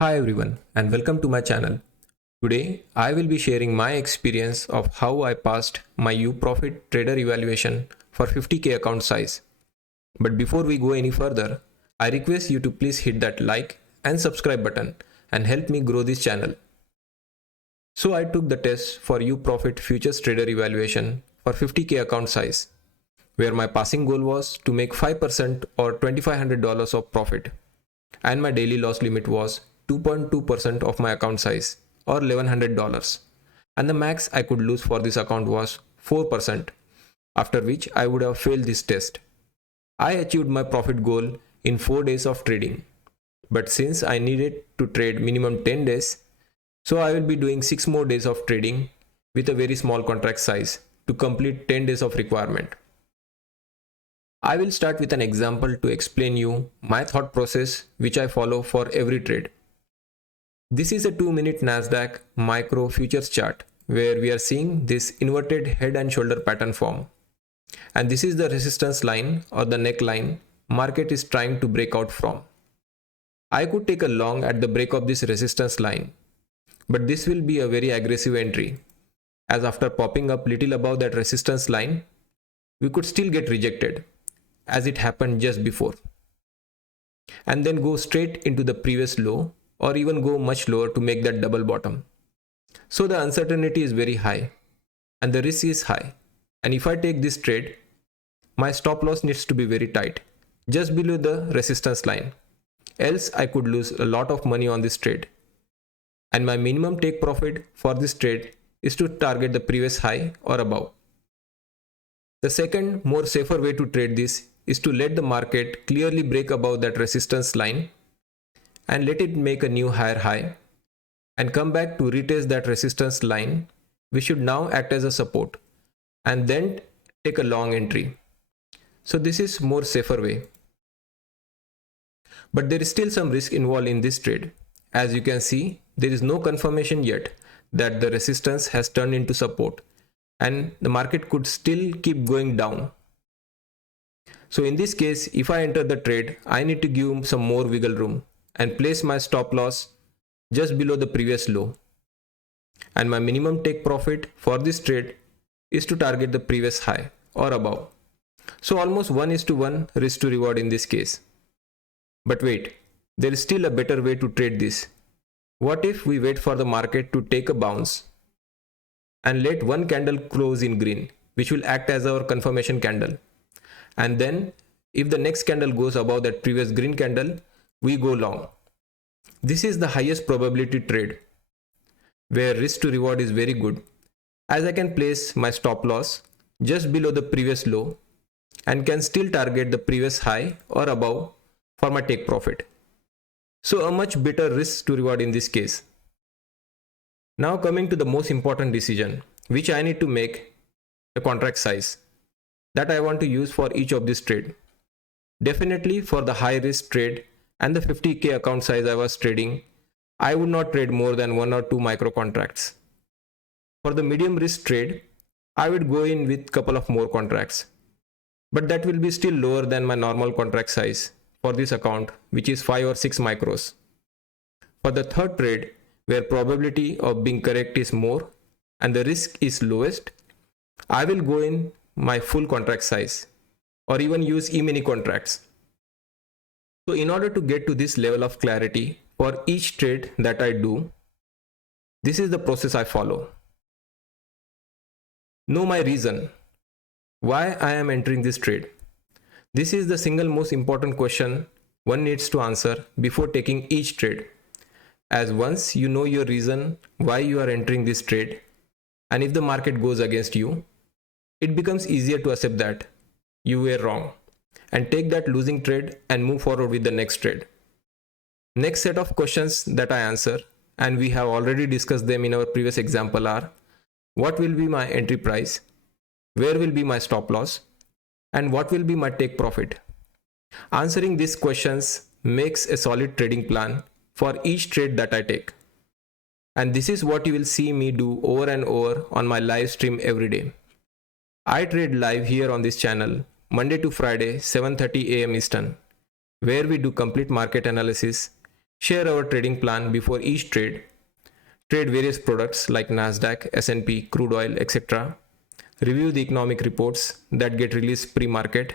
Hi everyone and welcome to my channel. Today I will be sharing my experience of how I passed my UProfit Trader evaluation for 50k account size. But before we go any further, I request you to please hit that like and subscribe button and help me grow this channel. So I took the test for UProfit Futures Trader evaluation for 50k account size, where my passing goal was to make 5% or $2,500 of profit, and my daily loss limit was 2.2% of my account size or $1,100, and the max I could lose for this account was 4%, after which I would have failed this test. I achieved my profit goal in 4 days of trading, but since I needed to trade minimum 10 days, so I will be doing 6 more days of trading with a very small contract size to complete 10 days of requirement. I will start with an example to explain you my thought process which I follow for every trade. This is a 2-minute Nasdaq micro futures chart where we are seeing this inverted head and shoulder pattern form. And this is the resistance line or the neckline market is trying to break out from. I could take a long at the break of this resistance line, but this will be a very aggressive entry, as after popping up little above that resistance line, we could still get rejected, as it happened just before, and then go straight into the previous low or even go much lower to make that double bottom. So the uncertainty is very high and the risk is high, and if I take this trade, my stop loss needs to be very tight, just below the resistance line, else I could lose a lot of money on this trade. And my minimum take profit for this trade is to target the previous high or above. The second, more safer way to trade this is to let the market clearly break above that resistance line and let it make a new higher high and come back to retest that resistance line, which should now act as a support, and then take a long entry. So this is more safer way. But there is still some risk involved in this trade. As you can see, there is no confirmation yet that the resistance has turned into support and the market could still keep going down. So in this case, if I enter the trade, I need to give some more wiggle room and place my stop loss just below the previous low. And my minimum take profit for this trade is to target the previous high or above. So almost 1:1 risk to reward in this case. But wait, there is still a better way to trade this. What if we wait for the market to take a bounce and let one candle close in green, which will act as our confirmation candle, and then if the next candle goes above that previous green candle, we go long. This is the highest probability trade where risk to reward is very good, as I can place my stop loss just below the previous low and can still target the previous high or above for my take profit. So a much better risk to reward in this case. Now coming to the most important decision, which I need to make, the contract size that I want to use for each of this trade. Definitely for the high risk trade and the 50k account size I was trading, I would not trade more than 1 or 2 micro contracts. For the medium risk trade, I would go in with couple of more contracts, but that will be still lower than my normal contract size for this account, which is 5 or 6 micros. For the third trade, where probability of being correct is more and the risk is lowest, I will go in my full contract size or even use E-mini contracts. So in order to get to this level of clarity for each trade that I do, this is the process I follow. Know my reason why I am entering this trade. This is the single most important question one needs to answer before taking each trade. As once you know your reason why you are entering this trade, and if the market goes against you, it becomes easier to accept that you were wrong and take that losing trade and move forward with the next trade. Next set of questions that I answer, and we have already discussed them in our previous example, are: what will be my entry price, where will be my stop loss, and what will be my take profit. Answering these questions makes a solid trading plan for each trade that I take. And this is what you will see me do over and over on my live stream every day. I trade live here on this channel Monday to Friday 7:30 a.m. Eastern, where we do complete market analysis, share our trading plan before each trade, trade various products like Nasdaq, S&P, crude oil, etc., review the economic reports that get released pre-market,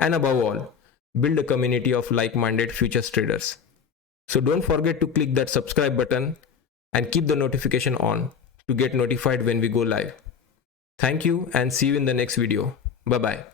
and above all, build a community of like-minded futures traders. So don't forget to click that subscribe button and keep the notification on to get notified when we go live. Thank you and see you in the next video. Bye-bye.